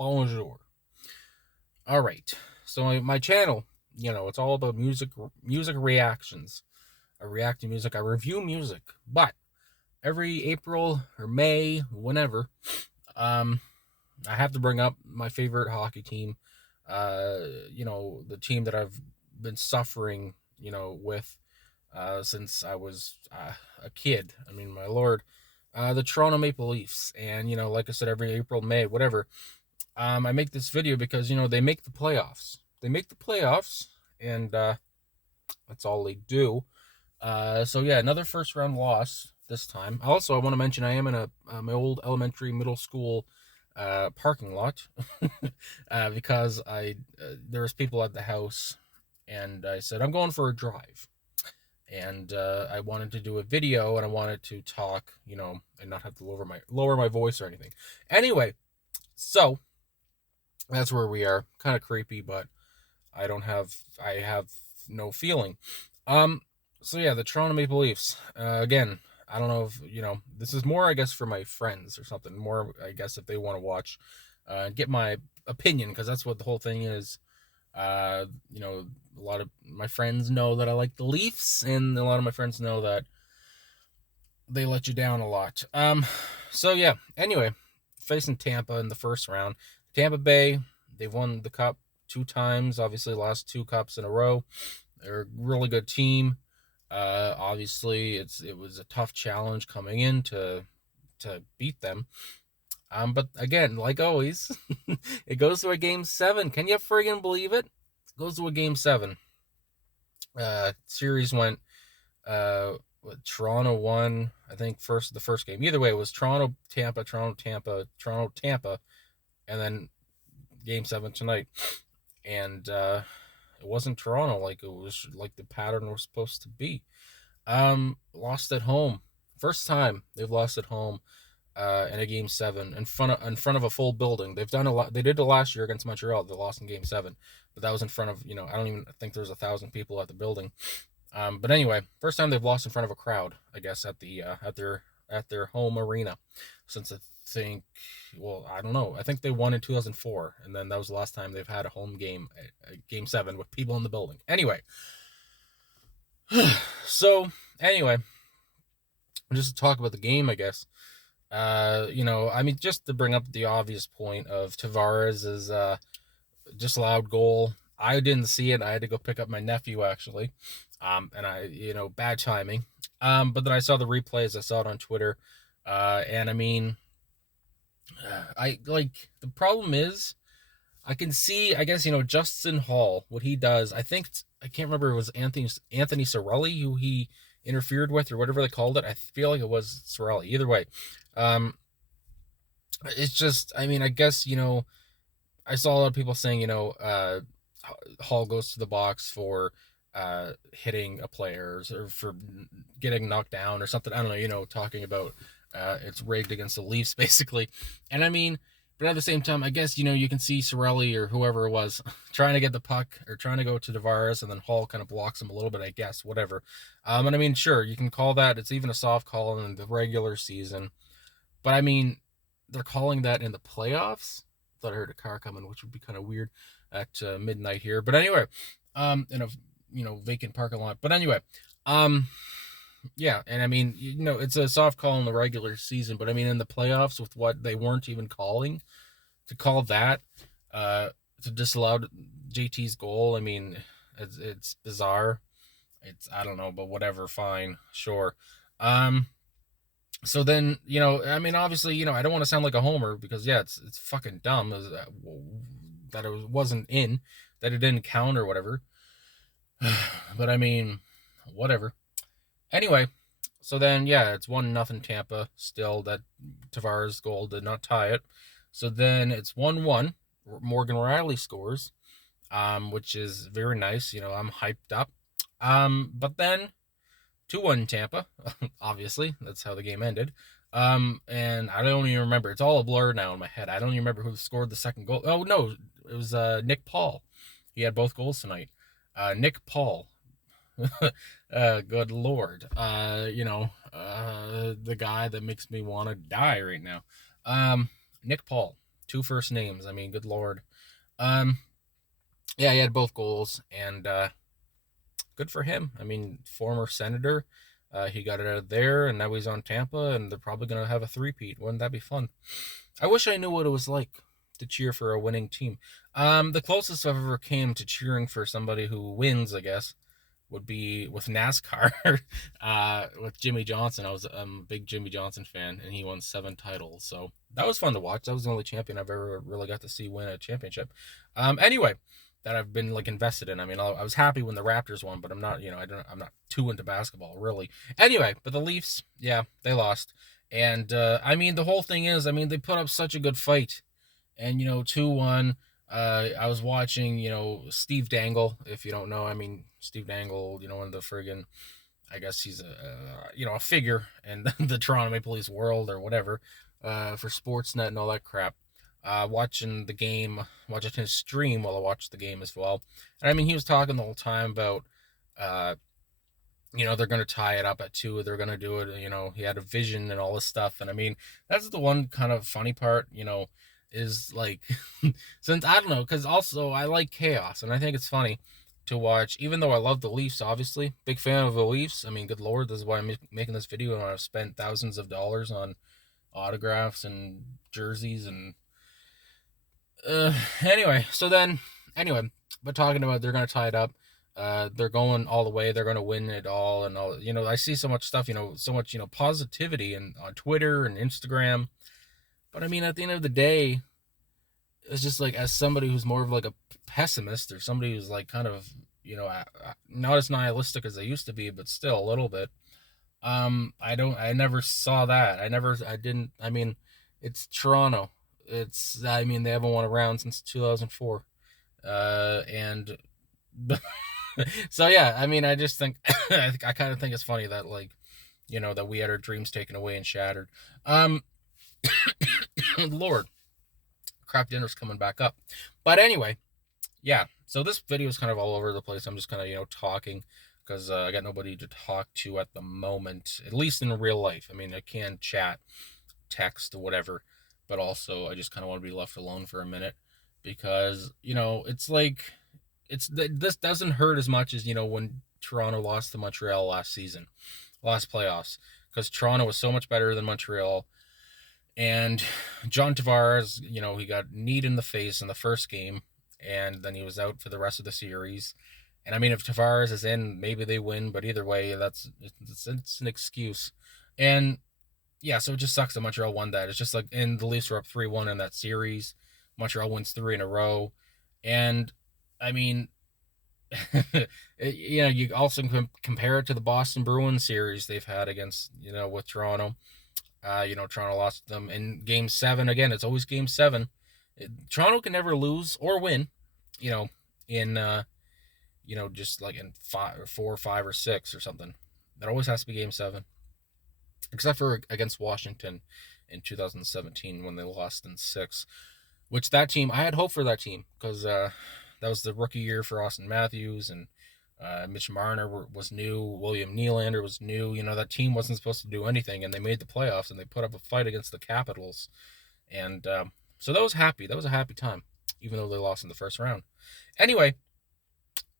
Bonjour. All right. So my channel, it's all about music reactions. I react to music. I review music. But every April or May, whenever, um, I have to bring up my favorite hockey team. The team that I've been suffering, with since I was a kid. I mean, my lord, the Toronto Maple Leafs. And like I said, every April, May, whatever. I make this video because they make the playoffs. They make the playoffs, and that's all they do. So yeah, another first round loss this time. Also, I want to mention I am in a my old elementary middle school parking lot because I there was people at the house, and I said I'm going for a drive, and I wanted to do a video, and I wanted to talk, and not have to lower my voice or anything. Anyway, so that's where we are. Kind of creepy, but I have no feeling. Um, so yeah, the Toronto Maple Leafs. Again, I don't know if this is more, I guess, for my friends or something. More, I guess, if they want to watch, get my opinion, because that's what the whole thing is. Uh, a lot of my friends know that I like the Leafs, and a lot of my friends know that they let you down a lot. So yeah. Anyway, facing Tampa in the first round. Tampa Bay, they've won the cup 2 times. Obviously, lost 2 cups in a row. They're a really good team. Obviously, it was a tough challenge coming in to beat them. But again, like always, it goes to a game 7. Can you friggin' believe it? It goes to a game 7. Series went Toronto won, I think, the first game. Either way, it was Toronto Tampa, Toronto Tampa, Toronto Tampa, and then game 7 tonight. And it wasn't Toronto like it was, like the pattern was supposed to be. Lost at home. First time they've lost at home in a game 7 in front of a full building. They've done a lot. They did it last year against Montreal. They lost in game 7, but that was in front of, I don't even think there was 1,000 people at the building. But anyway, first time they've lost in front of a crowd, I guess, at their home arena since, I think, well, I don't know. I think they won in 2004, and then that was the last time they've had a home game, game 7 with people in the building. Anyway, so anyway, just to talk about the game, I guess. I mean, just to bring up the obvious point of Tavares' disallowed goal. I didn't see it. I had to go pick up my nephew, actually. And bad timing. But then I saw the replays. I saw it on Twitter. And I mean, the problem is, I can see, I guess, Justin Hall, what he does. I can't remember, it was Anthony Cirelli who he interfered with, or whatever they called it. I feel like it was Cirelli. Either way, it's just, I mean, I guess, I saw a lot of people saying, Hall goes to the box for hitting a player, or for getting knocked down or something. I don't know, talking about it's rigged against the Leafs, basically. And I mean, but at the same time, I guess, you can see Cirelli or whoever it was trying to get the puck, or trying to go to Tavares, and then Hall kind of blocks him a little bit, I guess, whatever. And I mean, sure, you can call that, it's even a soft call in the regular season. But I mean, they're calling that in the playoffs. Thought I heard a car coming, which would be kind of weird at midnight here. But anyway, in a vacant parking lot. But anyway, yeah, and I mean, it's a soft call in the regular season, but I mean, in the playoffs, with what they weren't even calling, to call that to disallow JT's goal, I mean, it's bizarre. I don't know, but whatever, fine, sure. So then, I mean, obviously, I don't want to sound like a homer, because yeah, it's fucking dumb that it wasn't in, that it didn't count or whatever. But I mean, whatever. Anyway, so then, yeah, it's 1-0 Tampa still. That Tavares goal did not tie it. So then it's 1-1. Morgan Rielly scores, which is very nice. I'm hyped up. But then 2-1 Tampa. Obviously, that's how the game ended. And I don't even remember. It's all a blur now in my head. I don't even remember who scored the second goal. Oh no, it was Nick Paul. He had both goals tonight. Nick Paul. Good lord. The guy that makes me want to die right now. Nick Paul, 2 first names. I mean, good lord. Um, yeah, he had both goals, and good for him. I mean, former senator. He got it out of there, and now he's on Tampa, and they're probably gonna have a three-peat. Wouldn't that be fun? I wish I knew what it was like to cheer for a winning team. The closest I've ever came to cheering for somebody who wins, I guess, would be with NASCAR, with Jimmy Johnson. I was a big Jimmy Johnson fan, and he won 7 titles, so that was fun to watch. That was the only champion I've ever really got to see win a championship. Anyway, that I've been like invested in. I mean, I was happy when the Raptors won, but I'm not, I'm not too into basketball really. Anyway, but the Leafs, yeah, they lost, and I mean, the whole thing is, I mean, they put up such a good fight, and 2-1. I was watching, Steve Dangle. If you don't know, I mean, Steve Dangle, in the friggin', I guess he's a figure in the Toronto Maple Leafs world or whatever, for Sportsnet and all that crap. Watching the game, watching his stream while I watched the game as well. And I mean, he was talking the whole time about, they're going to tie it up at 2. They're going to do it. He had a vision and all this stuff. And I mean, that's the one kind of funny part, is like, since I don't know, because also I like chaos, and I think it's funny to watch, even though I love the Leafs, obviously, big fan of the Leafs. I mean, good lord, this is why I'm making this video, and I've spent thousands of dollars on autographs and jerseys and anyway, but talking about they're gonna tie it up. They're going all the way. They're gonna win it all, and all. I see so much stuff. So much positivity and on Twitter and Instagram. But I mean, at the end of the day, it's just like, as somebody who's more of like a pessimist, or somebody who's like kind of not as nihilistic as I used to be, but still a little bit. I never saw that. I didn't. I mean, it's Toronto. I mean, they haven't won a round since 2004. And so yeah, I mean, I just think I kind of think it's funny that, like, that we had our dreams taken away and shattered. Lord, crap dinner's coming back up. But anyway, yeah. So this video is kind of all over the place. I'm just kind of talking because I got nobody to talk to at the moment, at least in real life. I mean, I can chat, text, or whatever, but also I just kind of want to be left alone for a minute, because it's like, this doesn't hurt as much as when Toronto lost to Montreal last playoffs, because Toronto was so much better than Montreal. And John Tavares, he got kneed in the face in the first game, and then he was out for the rest of the series. And I mean, if Tavares is in, maybe they win, but either way, it's an excuse. And yeah, so it just sucks that Montreal won that. It's just like, and the Leafs were up 3-1 in that series. Montreal wins 3 in a row. And I mean, you also compare it to the Boston Bruins series they've had against, with Toronto. Toronto lost them in Game 7. Again, it's always Game 7. Toronto can never lose or win, in, just like in 5 or 4 or 5 or 6 or something. That always has to be Game 7. Except for against Washington in 2017 when they lost in 6. Which, that team, I had hope for that team, because that was the rookie year for Austin Matthews, and Mitch Marner was new, William Nylander was new. That team wasn't supposed to do anything, and they made the playoffs, and they put up a fight against the Capitals. And so that was happy. That was a happy time, even though they lost in the first round. Anyway,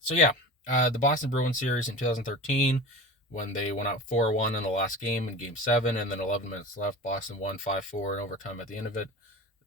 so yeah, the Boston Bruins series in 2013, when they went out 4-1 in the last game in Game 7, and then 11 minutes left, Boston won 5-4 in overtime at the end of it.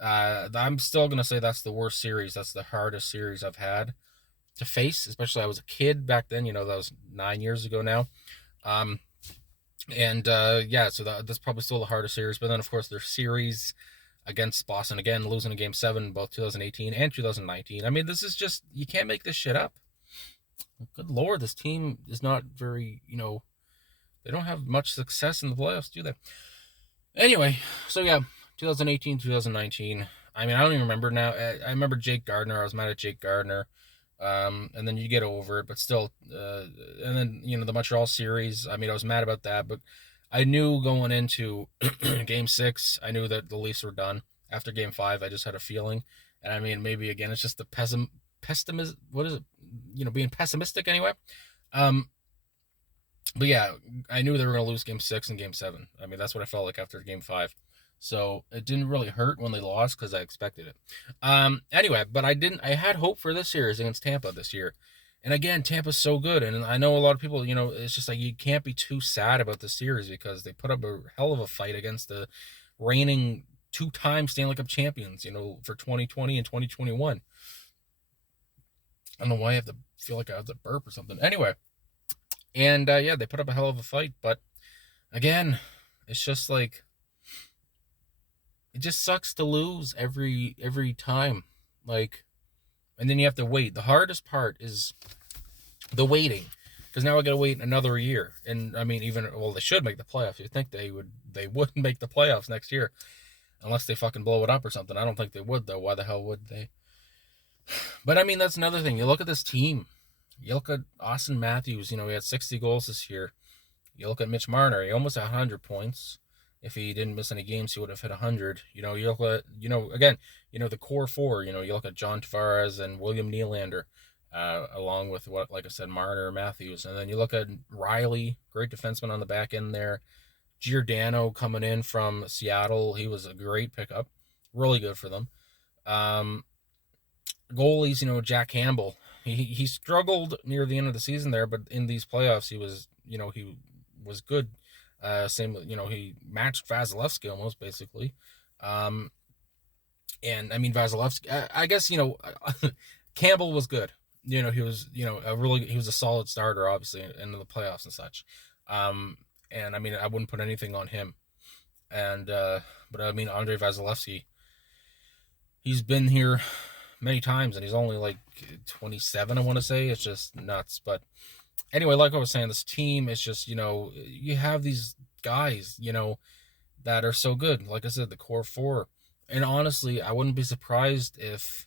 I'm still going to say that's the worst series. That's the hardest series I've had to face, especially I was a kid back then. That was 9 years ago now. Yeah, so that's probably still the hardest series. But then, of course, their series against Boston, again, losing in Game 7 both 2018 and 2019. I mean, this is just, you can't make this shit up. Good lord, this team is not very, they don't have much success in the playoffs, do they? Anyway, so yeah, 2018, 2019. I mean, I don't even remember now. I remember Jake Gardiner. I was mad at Jake Gardiner. And then you get over it, but still, and then, the Montreal series, I mean, I was mad about that, but I knew going into Game 6, I knew that the Leafs were done. After Game 5, I just had a feeling, and I mean, maybe, again, it's just the pessimism, what is it, being pessimistic anyway. But yeah, I knew they were going to lose Game 6 and Game 7. I mean, that's what I felt like after Game 5. So it didn't really hurt when they lost because I expected it. Anyway, but I had hope for this series against Tampa this year. And again, Tampa's so good. And I know a lot of people, it's just like you can't be too sad about the series because they put up a hell of a fight against the reigning two-time Stanley Cup champions, for 2020 and 2021. I don't know why I have to feel like I have to burp or something. Anyway, and yeah, they put up a hell of a fight. But again, it's just like, it just sucks to lose every time. Like, and then you have to wait. The hardest part is the waiting, because now I gotta wait another year. And I mean, they should make the playoffs. You think they wouldn't make the playoffs next year unless they fucking blow it up or something. I don't think they would, though. Why the hell would they? But I mean, that's another thing. You look at this team. You look at Austin Matthews. He had 60 goals this year. You look at Mitch Marner. He almost had 100 points. If he didn't miss any games, he would have hit 100. You look at, again, the core four. You look at John Tavares and William Nylander, along with like I said, Marner, Matthews, and then you look at Riley, great defenseman on the back end there. Giordano coming in from Seattle, he was a great pickup, really good for them. Goalies, Jack Campbell, he struggled near the end of the season there, but in these playoffs, he was good. Same, he matched Vasilevsky almost basically. And I mean, Vasilevsky, I guess, Campbell was good. He was, he was a solid starter, obviously, in the playoffs and such. And I mean, I wouldn't put anything on him. And, but I mean, Andrei Vasilevsky, he's been here many times and he's only like 27, I want to say. It's just nuts. But anyway, like I was saying, this team is just, you have these guys, that are so good. Like I said, the core four. And honestly, I wouldn't be surprised if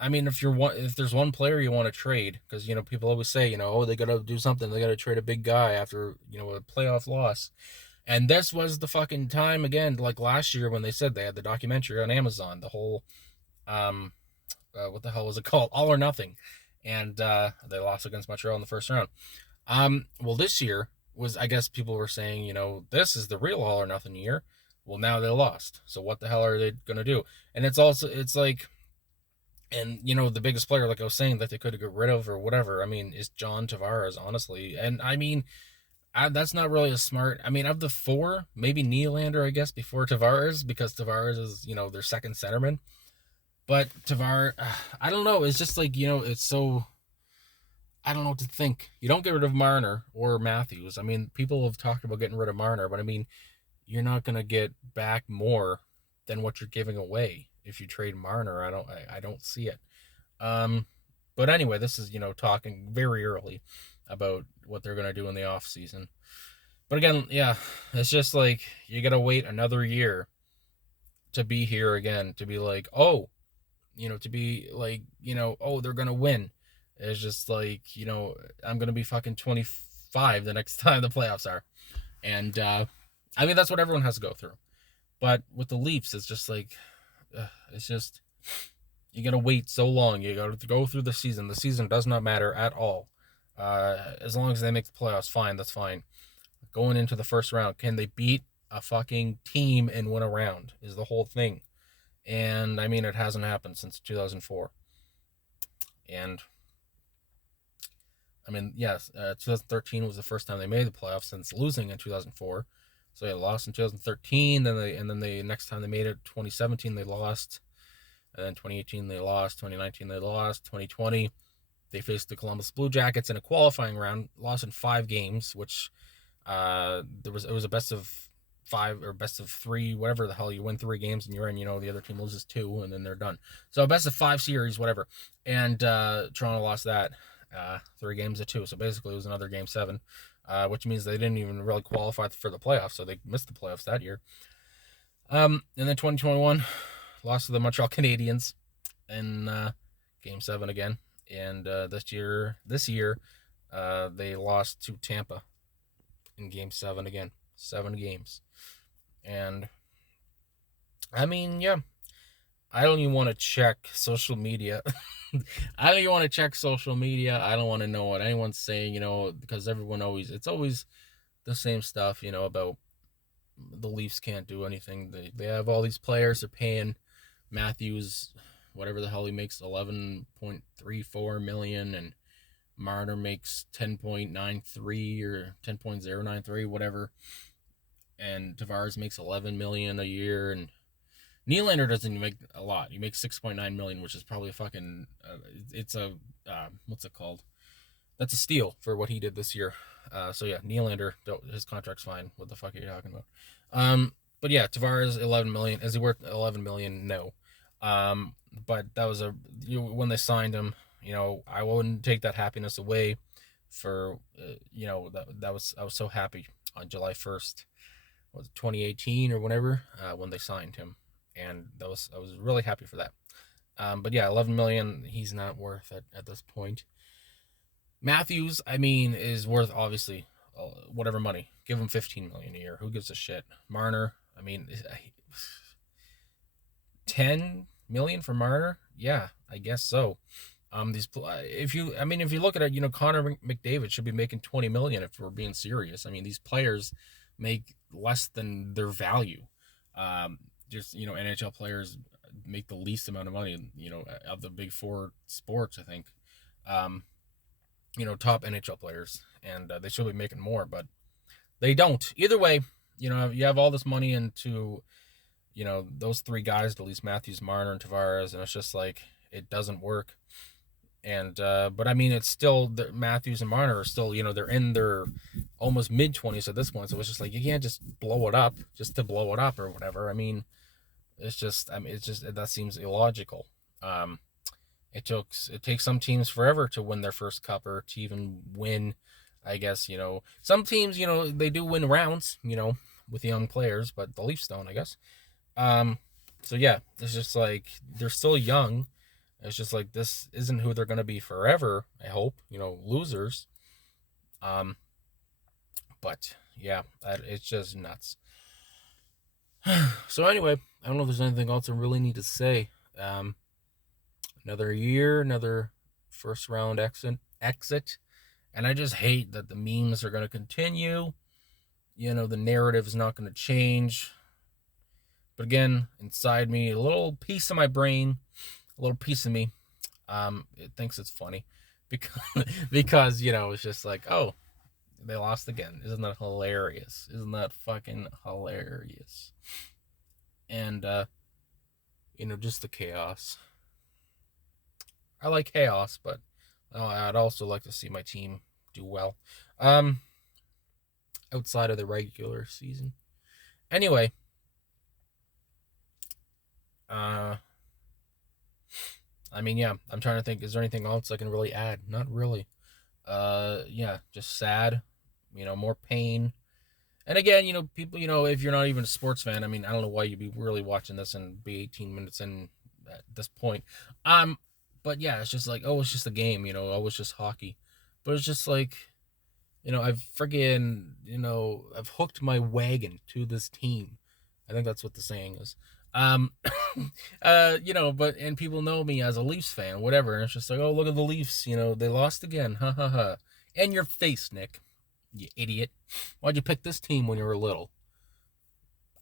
there's one player you want to trade, because, people always say, they got to do something. They got to trade a big guy after, a playoff loss. And this was the fucking time again, like last year when they said they had the documentary on Amazon, the whole, what the hell was it called? All or Nothing. And they lost against Montreal in the first round. Well, this year was, I guess people were saying, this is the real All or Nothing year. Well, now they lost. So what the hell are they going to do? And it's like, and, the biggest player, like I was saying, that they could get rid of or whatever, I mean, is John Tavares, honestly. And I mean, that's not really a smart, of the four, maybe Nylander, I guess, before Tavares, because Tavares is, their second centerman. But Tavares, I don't know. It's just like, it's so, I don't know what to think. You don't get rid of Marner or Matthews. I mean, people have talked about getting rid of Marner, but I mean, you're not going to get back more than what you're giving away if you trade Marner. I don't see it. But anyway, this is, talking very early about what they're going to do in the off season. But again, yeah, it's just like, you got to wait another year to be here again, to be like, oh, to be like, oh, they're going to win. It's just like, I'm going to be fucking 25 the next time the playoffs are. And, I mean, that's what everyone has to go through. But with the Leafs, it's just like, it's just, you got to wait so long. You got to go through the season. The season does not matter at all. As long as they make the playoffs, fine, that's fine. Going into the first round, can they beat a fucking team and win a round is the whole thing. And, I mean, it hasn't happened since 2004. And, I mean, yes, 2013 was the first time they made the playoffs since losing in 2004. So they lost in 2013, and then the next time they made it, 2017, they lost. And then 2018, they lost. 2019, they lost. 2020, they faced the Columbus Blue Jackets in a qualifying round, lost in 5 games, which it was a best of 5 or best of 3, whatever the hell. You win 3 games and you're in. The other team loses 2 and then they're done. So a best of 5 series, whatever. And Toronto lost that 3 games to 2. So basically, it was another game 7. Which means they didn't even really qualify for the playoffs, so they missed the playoffs that year. And then 2021, lost to the Montreal Canadiens in Game 7 again. And this year, they lost to Tampa in Game 7 again. 7 games. And, I mean, yeah, I don't even want to check social media. I don't even want to check social media. I don't want to know what anyone's saying, because it's always the same stuff, about the Leafs can't do anything. They have all these players. They're paying Matthews whatever the hell he makes, 11.34 million, and Marner makes 10.93 or 10.093, whatever, and Tavares makes 11 million a year, and Nylander doesn't even make a lot. He makes 6.9 million, which is probably a fucking it's a what's it called? That's a steal for what he did this year. So yeah, Nylander, his contract's fine. What the fuck are you talking about? But yeah, Tavares 11 million. Is he worth 11 million? No. But that was when they signed him. I wouldn't take that happiness away. For that was I was so happy on July 1st, was it 2018 or whenever, when they signed him, and I was really happy for that. But yeah, 11 million. He's not worth it at this point. Matthews, I mean, is worth obviously whatever money. Give him 15 million a year. Who gives a shit? Marner, I mean, 10 million for Marner? Yeah, I guess so. If you look at it, Connor McDavid should be making 20 million if we're being serious. I mean, these players make less than their value. NHL players make the least amount of money, of the big four sports, I think. Top NHL players, and they should be making more, but they don't. Either way, you have all this money into, those three guys, at least Matthews, Marner, and Tavares, and it's just like, it doesn't work. And but I mean, it's still, Matthews and Marner are still, they're in their almost mid-20s at this point, so it's just like, you can't just blow it up just to blow it up or whatever. I mean, that seems illogical. It takes some teams forever to win their first cup, or to even win, I guess. Some teams, they do win rounds, with young players, but the Leafs don't, I guess. So yeah, it's just like, they're still young. It's just like, this isn't who they're going to be forever, I hope, losers. But yeah, it's just nuts. So anyway, I don't know if there's anything else I really need to say. Another year, another first round exit. And I just hate that the memes are going to continue. The narrative is not going to change. But again, inside me, a little piece of my brain, a little piece of me, it thinks it's funny. Because it's just like, oh, they lost again. Isn't that hilarious? Isn't that fucking hilarious? And, just the chaos. I like chaos, but I'd also like to see my team do well. Outside of the regular season. Anyway. I mean, yeah, I'm trying to think, is there anything else I can really add? Not really. Yeah, just sad, more pain. And again, people, if you're not even a sports fan, I mean, I don't know why you'd be really watching this and be 18 minutes in at this point. But yeah, it's just like, oh, it's just a game, oh, it's just hockey. But it's just like, I've hooked my wagon to this team. I think that's what the saying is. And people know me as a Leafs fan, whatever. And it's just like, oh, look at the Leafs, they lost again. Ha ha ha. And your face, Nick, you idiot. Why'd you pick this team when you were little?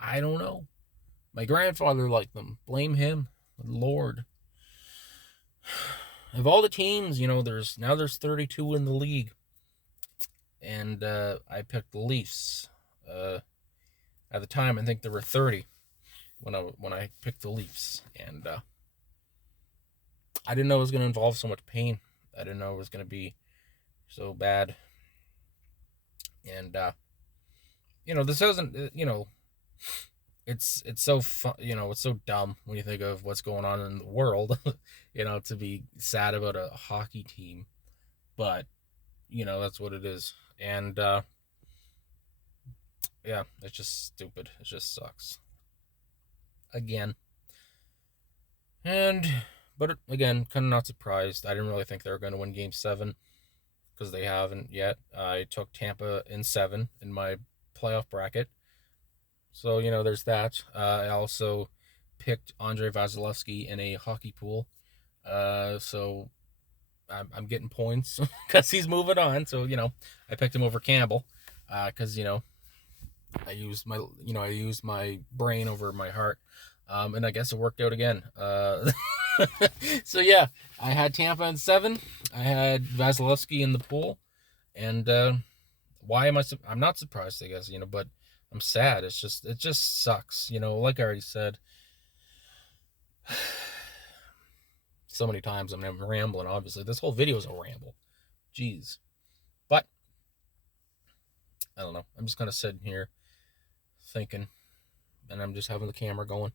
I don't know. My grandfather liked them. Blame him. Lord. Of all the teams, there's 32 in the league. And I picked the Leafs. At the time, I think there were 30 when I picked the Leafs, and I didn't know it was going to involve so much pain. I didn't know it was going to be so bad. And this isn't, it's so fun, it's so dumb when you think of what's going on in the world, to be sad about a hockey team, but that's what it is. And yeah, it's just stupid. It just sucks. Again. But again, kind of not surprised. I didn't really think they were going to win Game 7, because they haven't yet. I took Tampa in 7 in my playoff bracket. So, there's that. I also picked Andrei Vasilevsky in a hockey pool. So I'm getting points because he's moving on. So, I picked him over Campbell because, I used my brain over my heart, and I guess it worked out again. So yeah, I had Tampa in 7. I had Vasilevsky in the pool, and why am I? I'm not surprised, I guess, but I'm sad. It just sucks, Like I already said so many times, I'm rambling. Obviously, this whole video is a ramble. Jeez, but I don't know. I'm just kind of sitting here thinking, and I'm just having the camera going.